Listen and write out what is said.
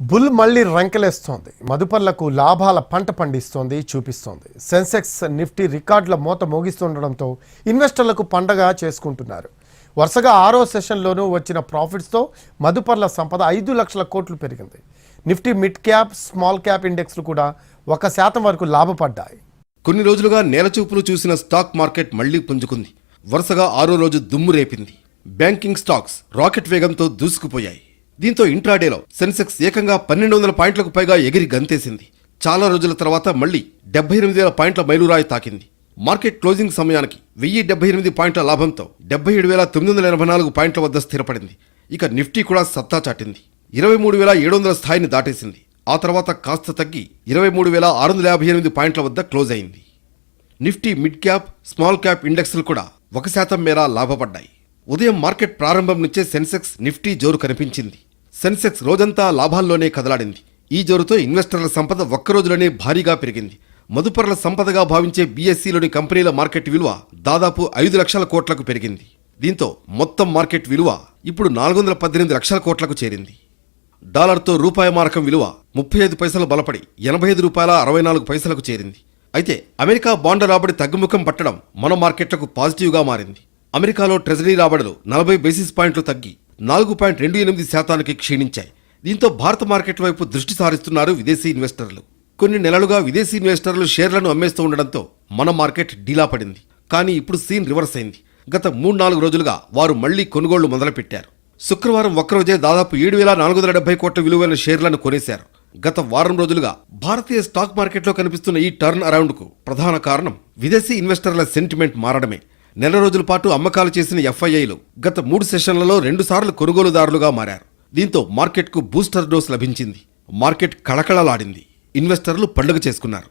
Bull మళ్లీ రంకెలేస్తోంది. మదుపర్లకు లాభాల పంట పండిస్తోంది, చూపిస్తోంది. సెన్సెక్స్ నిఫ్టీ రికార్డుల మోత మోగిస్తుండడంతో ఇన్వెస్టర్లకు పండగ చేసుకుంటున్నారు. వరుసగా 6వ సెషన్లోనూ వచ్చిన ప్రాఫిట్స్తో మదుపర్ల సంపద 5 లక్షల కోట్లు పెరిగింది. Nifty mid cap, small cap ఇండెక్స్లు కూడా 1% వరకు లాభపడ్డాయి. కొన్ని రోజులుగా నేలచూపులు చూసిన స్టాక్ మార్కెట్ మళ్లీ పుంజుకుంది. వరుసగా 6వ రోజు దుమ్ము రేపింది. బ్యాంకింగ్ స్టాక్స్ రాకెట్ వేగంతో దూసుకుపోయాయి. దీంతో ఇంట్రాడేలో సెన్సెక్స్ ఏకంగా 1200 పాయింట్లకు పైగా ఎగిరి గంతేసింది. చాలా రోజుల తర్వాత మళ్లీ 78,000 పాయింట్ల మైలురాయి తాకింది. మార్కెట్ క్లోజింగ్ సమయానికి 1078 పాయింట్ల లాభంతో 77,984 పాయింట్ల వద్ద స్థిరపడింది. ఇక నిఫ్టీ కూడా సత్తా చాటింది. 23,700 స్థాయిని దాటేసింది. ఆ తర్వాత కాస్త తగ్గి 23,658 పాయింట్ల వద్ద క్లోజ్ అయింది. Nifty mid cap, small cap ఇండెక్స్లు కూడా 1% మేర లాభపడ్డాయి. ఉదయం మార్కెట్ ప్రారంభం నుంచే సెన్సెక్స్, నిఫ్టీ జోరు కనిపించింది. సెన్సెక్స్ రోజంతా లాభాల్లోనే కదలాడింది. ఈ జోరుతో ఇన్వెస్టర్ల సంపద ఒక్కరోజులోనే భారీగా పెరిగింది. మదుపర్ల సంపదగా భావించే బీఎస్సీలోని కంపెనీల మార్కెట్ విలువ దాదాపు 5 లక్షల కోట్లకు పెరిగింది. దీంతో మొత్తం మార్కెట్ విలువ ఇప్పుడు 418 లక్షల కోట్లకు చేరింది. డాలర్తో రూపాయి మారకం విలువ 35 పైసలు బలపడి 85 రూపాయల 64 పైసలకు చేరింది. అయితే అమెరికా బాండ్ల రాబడి తగ్గుముఖం పట్టడం మన మార్కెట్లకు పాజిటివ్గా మారింది. అమెరికాలో ట్రెజరీ రాబడులు 40 బేసిస్ పాయింట్లు తగ్గి 4.28% క్షీణించాయి. దీంతో భారత మార్కెట్ వైపు దృష్టి సారిస్తున్నారు విదేశీ ఇన్వెస్టర్లు. కొన్ని నెలలుగా విదేశీ ఇన్వెస్టర్లు షేర్లను అమ్మేస్తూ ఉండడంతో మన మార్కెట్ డీలా పడింది. కానీ ఇప్పుడు సీన్ రివర్స్ అయింది. గత 3-4 రోజులుగా వారు మళ్లీ కొనుగోళ్లు మొదలుపెట్టారు. శుక్రవారం ఒక్కరోజే దాదాపు 7,470 కోట్ల విలువైన షేర్లను కొనేశారు. గత వారం రోజులుగా భారతీయ స్టాక్ మార్కెట్లో కనిపిస్తున్న ఈ టర్న్ అరౌండ్కు ప్రధాన కారణం విదేశీ ఇన్వెస్టర్ల సెంటిమెంట్ మారడమే. నెల రోజుల పాటు అమ్మకాలు చేసిన ఎఫ్ఐఐలు గత 3 సెషన్లలో 2 సార్లు కొనుగోలుదారులుగా మారారు. దీంతో మార్కెట్కు బూస్టర్ డోస్ లభించింది. మార్కెట్ కళకళలాడింది. ఇన్వెస్టర్లు పండుగ చేసుకున్నారు.